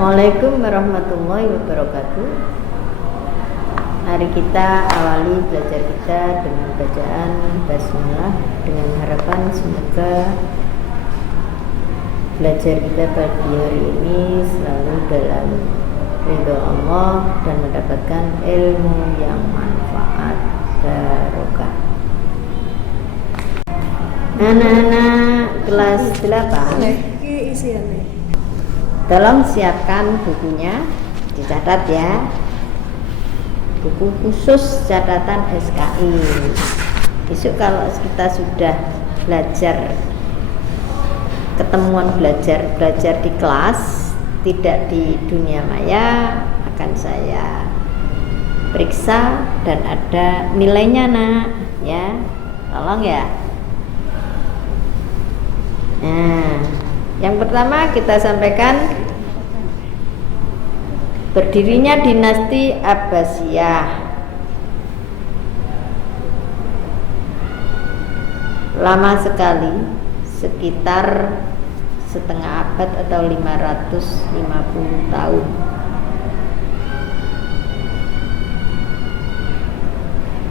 Assalamualaikum warahmatullahi wabarakatuh. Mari kita awali belajar kita dengan bacaan basmalah dengan harapan semoga belajar kita pagi hari ini selalu dalam ridho Allah dan mendapatkan ilmu yang manfaat barokah. Anak-anak kelas 8, tolong siapkan bukunya, dicatat ya, buku khusus catatan SKI. Besok kalau kita sudah belajar, ketemuan belajar di kelas, tidak di dunia maya, akan saya periksa dan ada nilainya nak, ya, tolong ya. Nah, yang pertama kita sampaikan berdirinya dinasti Abbasiyah. Lama sekali, sekitar setengah abad atau 550 tahun.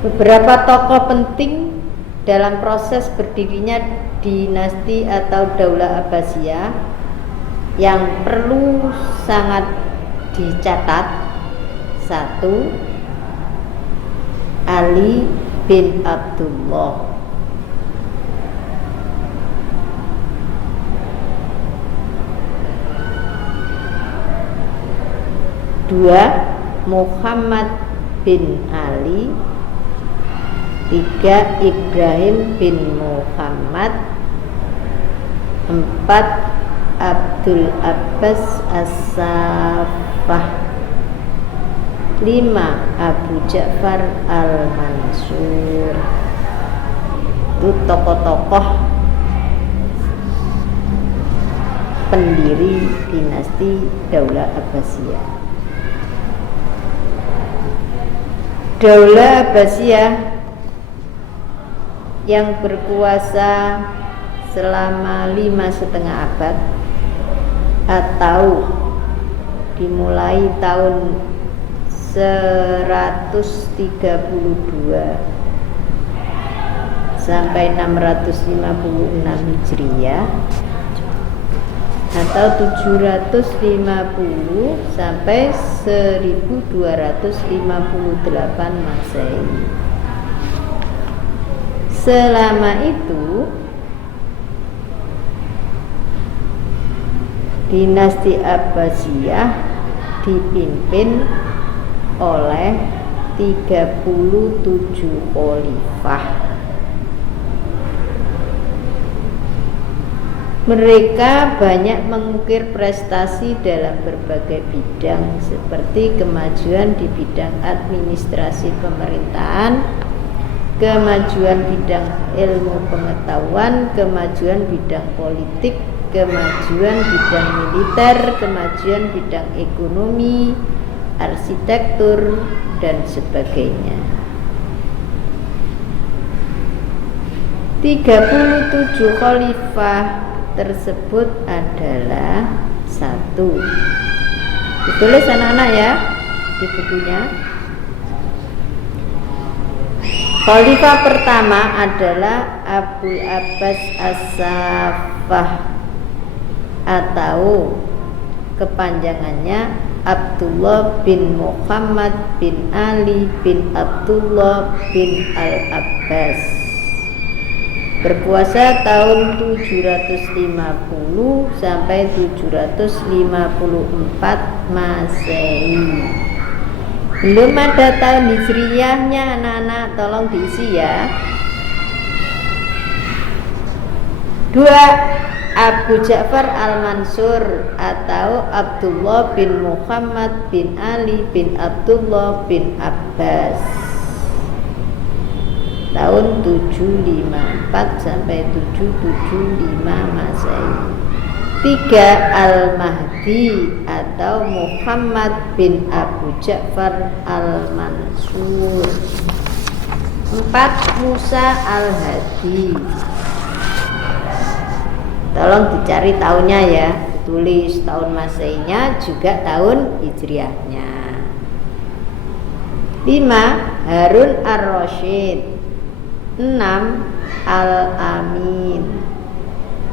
Beberapa tokoh penting dalam proses berdirinya dinasti atau Daulah Abbasiyah yang perlu sangat dicatat. 1. Ali bin Abdullah. 2. Muhammad bin Ali. 3. Ibrahim bin Muhammad. 4. Abdul Abbas As-Saffah. 5. Abu Ja'far Al-Mansur. Itu tokoh-tokoh pendiri dinasti Daulah Abbasiyah. Daulah Abbasiyah yang berkuasa selama 5,5 abad atau dimulai tahun 132 sampai 656 Hijriah atau 750 sampai 1258 Masehi. Selama itu dinasti Abbasiyah dipimpin oleh 37 khalifah. Mereka banyak mengukir prestasi dalam berbagai bidang seperti kemajuan di bidang administrasi pemerintahan, kemajuan bidang ilmu pengetahuan, kemajuan bidang politik, kemajuan bidang militer, kemajuan bidang ekonomi, arsitektur, dan sebagainya. 37 khalifah tersebut adalah 1. Ditulis anak-anak ya di bukunya. Khalifah pertama adalah Abul Abbas As-Saffah atau kepanjangannya Abdullah bin Muhammad bin Ali bin Abdullah bin Al-Abbas. Berkuasa tahun 750 sampai 754 Masehi. Belum ada tahun hijriyahnya anak-anak, tolong diisi ya. 2. Abu Ja'far Al-Mansur atau Abdullah bin Muhammad bin Ali bin Abdullah bin Abbas tahun 754 sampai 775 Masehi. 3. Al-Mahdi atau Muhammad bin Abu Ja'far Al-Mansur. 4. Musa Al-Hadi. Tolong dicari tahunnya ya, ditulis tahun Masehinya juga tahun Hijriahnya. 5. Harun Ar-Rasyid. 6. Al-Amin.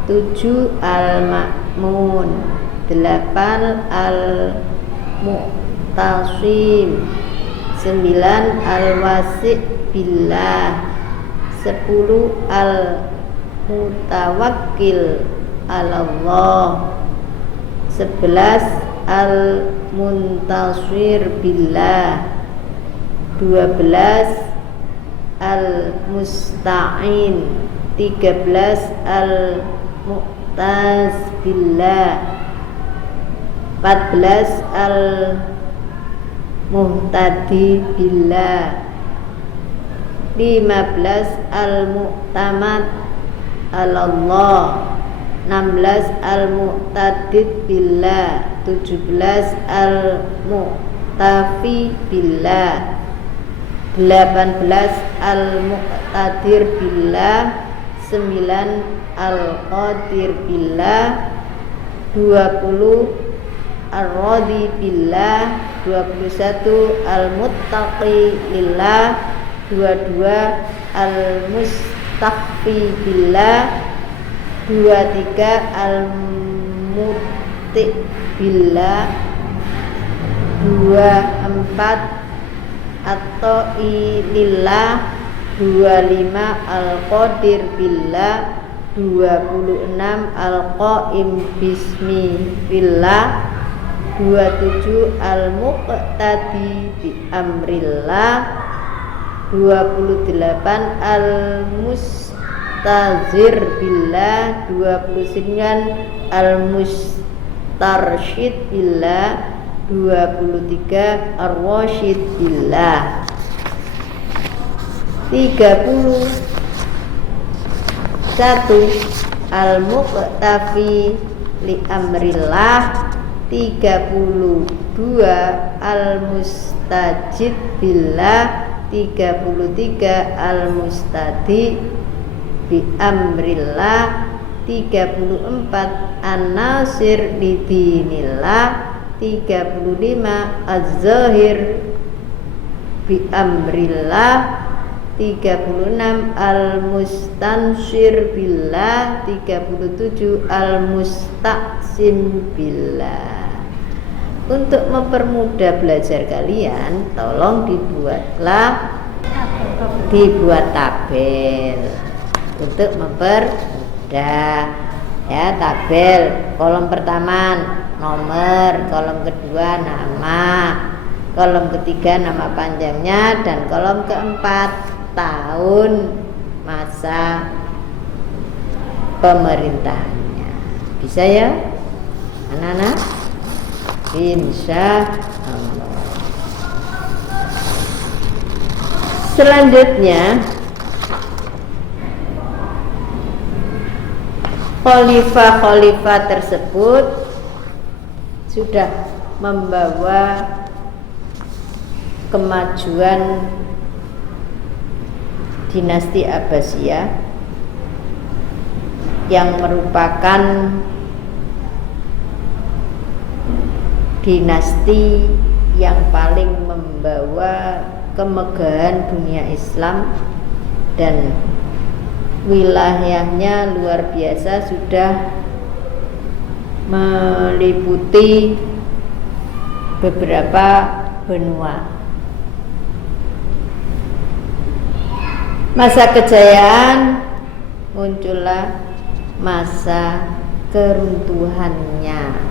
7. Al-Ma'mun. 8. Al-Mu'tasim. 9. Al-Wasi' Billah. 10. Al-Mutawakkil Alallah. 11. Al-Muntasir Billah. 12. Al-Musta'in. 13. Al-Mu'taz Billah. 14. Al-Muhtadi Billah. 15. Al-Mu'tamad Alallah. 16. Al-Mu'tadid Billah. 17. Al-Mu'tafi Billah. 18. Al-Muqtadir Billah. 9. Al-Qadir Billah. 20. Ar-Radi Billah. 21. Al-Muttaqi Lillah. 22. Al-Mustakhfi Billah. 23. Al-Muti Billah. 24. At-Ta'i Lillah. 25. Al-Qadir Billah. 26. Al-Qaim Bismi Billah. 27. Al-Muqtadi Bi Amrillah. 28. Al-Mustazir Billah. 29. Al-Mustarsyid Billah. 23. Ar-Rasyid Billah. 30. 1. Al-Muqtafi Li Amrillah. 32. Al-Mustajid Billah. 33. Al-Mustadi Bi Amrillah. 34. An-Nasir Lidinillah. 35. Az-Zahir Bi Amrillah. 36. Al-Mustansir Billah. 37. Al-Mustaqsim Billah. Untuk mempermudah belajar kalian, tolong dibuat tabel untuk mempermudah ya. Tabel kolom pertama nomor, kolom kedua nama, kolom ketiga nama panjangnya, dan kolom keempat tahun masa pemerintahannya. Bisa ya anak-anak? Insya Allah. Selanjutnya, khalifah-khalifah tersebut sudah membawa kemajuan dinasti Abbasiyah yang merupakan dinasti yang paling membawa kemegahan dunia Islam, dan wilayahnya luar biasa, sudah meliputi beberapa benua. Masa kejayaan, muncullah masa keruntuhannya.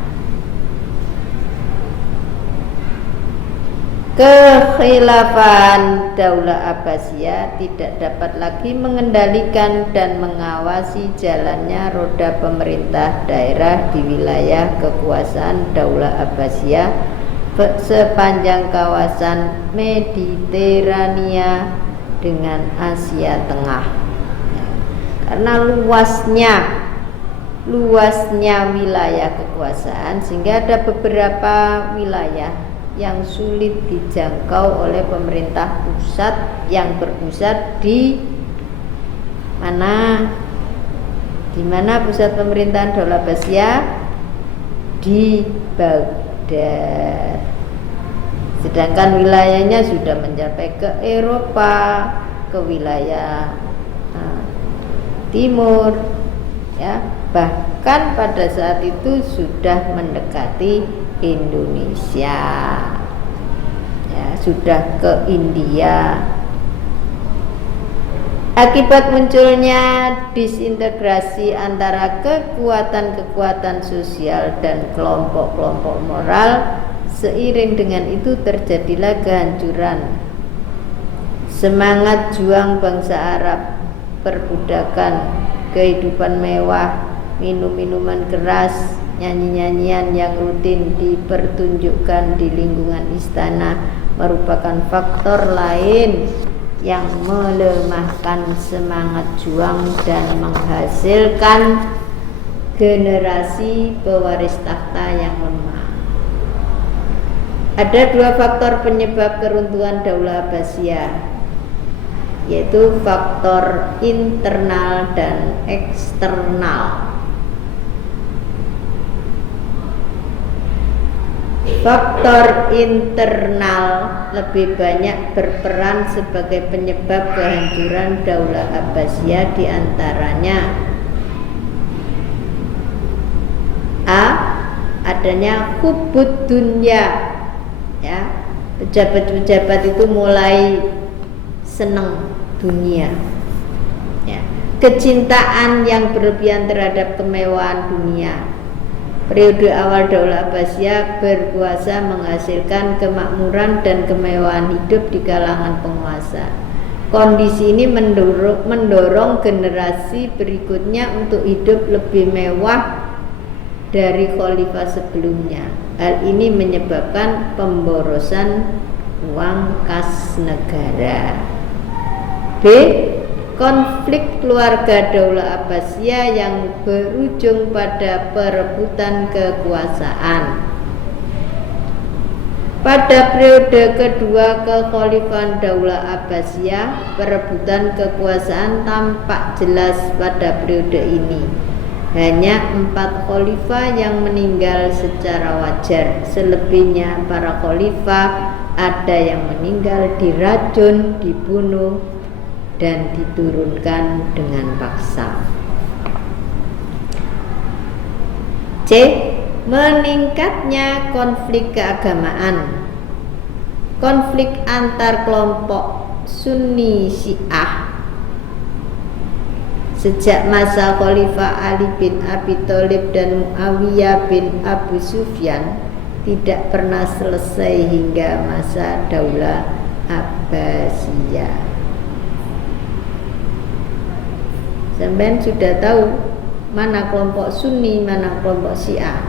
Kekhilafahan Daulah Abbasiyah tidak dapat lagi mengendalikan dan mengawasi jalannya roda pemerintah daerah di wilayah kekuasaan Daulah Abbasiyah sepanjang kawasan Mediterania dengan Asia Tengah. Karena luasnya wilayah kekuasaan, sehingga ada beberapa wilayah yang sulit dijangkau oleh pemerintah pusat yang berpusat di mana? Di mana pusat pemerintahan Daulah Abbasiyah? di Baghdad. Sedangkan wilayahnya sudah mencapai ke Eropa, ke wilayah timur, ya, bahkan pada saat itu sudah mendekati Indonesia, ya, sudah ke India. Akibat munculnya disintegrasi antara kekuatan-kekuatan sosial dan kelompok-kelompok moral, seiring dengan itu terjadilah kehancuran semangat juang bangsa Arab, perbudakan, kehidupan mewah, minum-minuman keras, nyanyi-nyanyian yang rutin dipertunjukkan di lingkungan istana merupakan faktor lain yang melemahkan semangat juang dan menghasilkan generasi pewaris takhta yang lemah. Ada dua faktor penyebab keruntuhan Daulah Abbasiyah, yaitu faktor internal dan eksternal. Faktor internal lebih banyak berperan sebagai penyebab kehancuran Daulah Abbasiyah, diantaranya A. Adanya hubud dunya, ya, pejabat-pejabat itu mulai senang dunia, ya, kecintaan yang berlebihan terhadap kemewahan dunia. Periode awal Daulah Abbasiyah berkuasa menghasilkan kemakmuran dan kemewahan hidup di kalangan penguasa. Kondisi ini mendorong generasi berikutnya untuk hidup lebih mewah dari khalifah sebelumnya. Hal ini menyebabkan pemborosan uang kas negara. B. Konflik keluarga Daulah Abbasiyah yang berujung pada perebutan kekuasaan. Pada periode kedua kekhalifahan Daulah Abbasiyah, perebutan kekuasaan tampak jelas pada periode ini. Hanya 4 khalifah yang meninggal secara wajar. Selebihnya para khalifah ada yang meninggal diracun, dibunuh, dan diturunkan dengan paksa. C. Meningkatnya konflik keagamaan. Konflik antar kelompok Sunni Syiah sejak masa Khalifah Ali bin Abi Thalib dan Muawiyah bin Abu Sufyan tidak pernah selesai hingga masa Daulah Abbasiyah. Sampai sudah tahu mana kelompok Sunni, mana kelompok Syiah.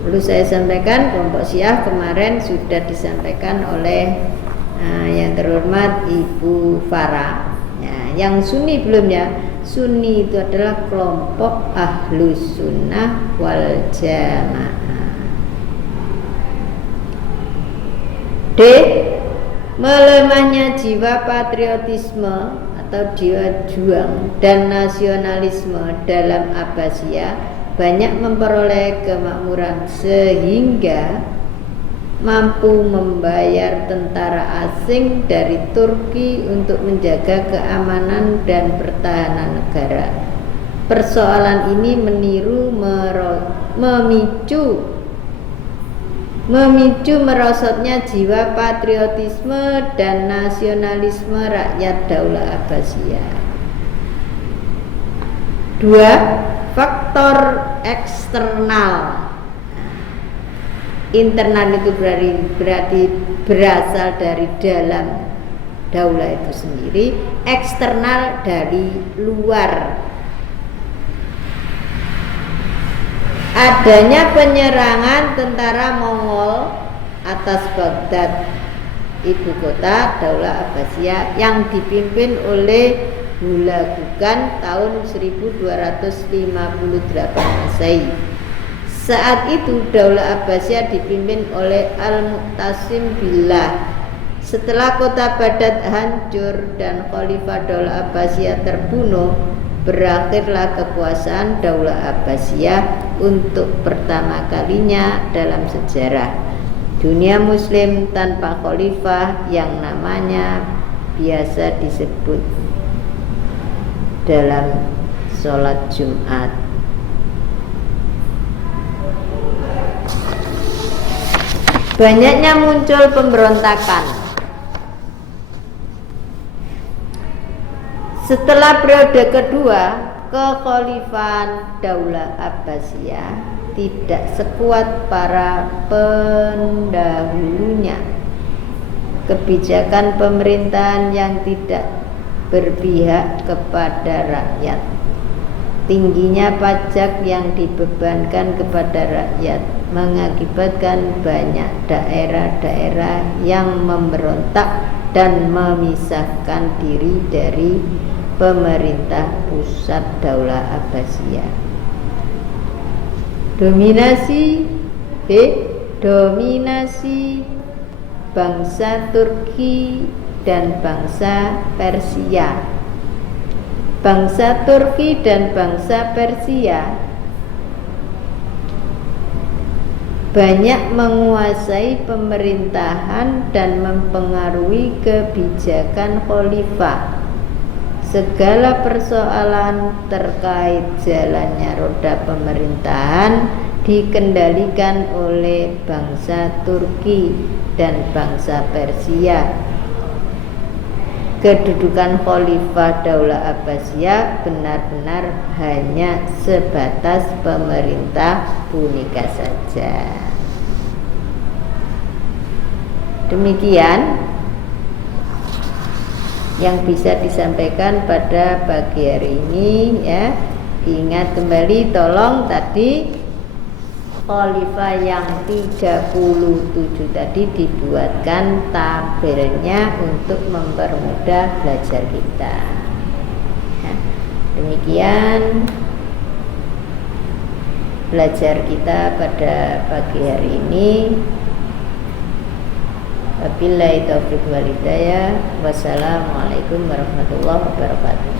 Perlu saya sampaikan, kelompok Syiah kemarin sudah disampaikan oleh yang terhormat Ibu Farah. Yang Sunni belum, ya. Sunni itu adalah kelompok Ahlus Sunnah wal Jamaah. D. Melemahnya jiwa patriotisme atau jiwa juang dan nasionalisme dalam Abbasiyah banyak memperoleh kemakmuran sehingga mampu membayar tentara asing dari Turki untuk menjaga keamanan dan pertahanan negara. Persoalan ini memicu merosotnya jiwa patriotisme dan nasionalisme rakyat Daulah Abbasiyah. 2. Faktor eksternal. Internal itu berarti berasal dari dalam daulah itu sendiri, eksternal dari luar. Adanya penyerangan tentara Mongol atas Baghdad, ibu kota Daulah Abbasiyah, yang dipimpin oleh Hulagukan tahun 1258 Masehi. Saat itu Daulah Abbasiyah dipimpin oleh Al-Mu'tasim Billah. Setelah kota Baghdad hancur dan Khalifah Daulah Abbasiyah terbunuh, berakhirlah kekuasaan Daulah Abbasiyah untuk pertama kalinya dalam sejarah dunia muslim tanpa khalifah yang namanya biasa disebut dalam sholat Jumat. Banyaknya muncul pemberontakan. Setelah periode kedua, kekhalifahan Daulah Abbasiyah tidak sekuat para pendahulunya. Kebijakan pemerintahan yang tidak berpihak kepada rakyat, tingginya pajak yang dibebankan kepada rakyat mengakibatkan banyak daerah-daerah yang memberontak dan memisahkan diri dari pemerintah pusat Daulah Abbasiyah. Dominasi bangsa Turki dan bangsa Persia. Bangsa Turki dan bangsa Persia banyak menguasai pemerintahan dan mempengaruhi kebijakan khalifah. Segala persoalan terkait jalannya roda pemerintahan dikendalikan oleh bangsa Turki dan bangsa Persia. Kedudukan khalifah Daulah Abbasiyah benar-benar hanya sebatas pemerintah punika saja. Demikian yang bisa disampaikan pada pagi hari ini ya. Ingat kembali, tolong tadi khalifah yang 37 tadi dibuatkan tabelnya untuk mempermudah belajar kita ya. Demikian belajar kita pada pagi hari ini. Wabillahi taufiq wal hidayah. Wassalamualaikum warahmatullahi wabarakatuh.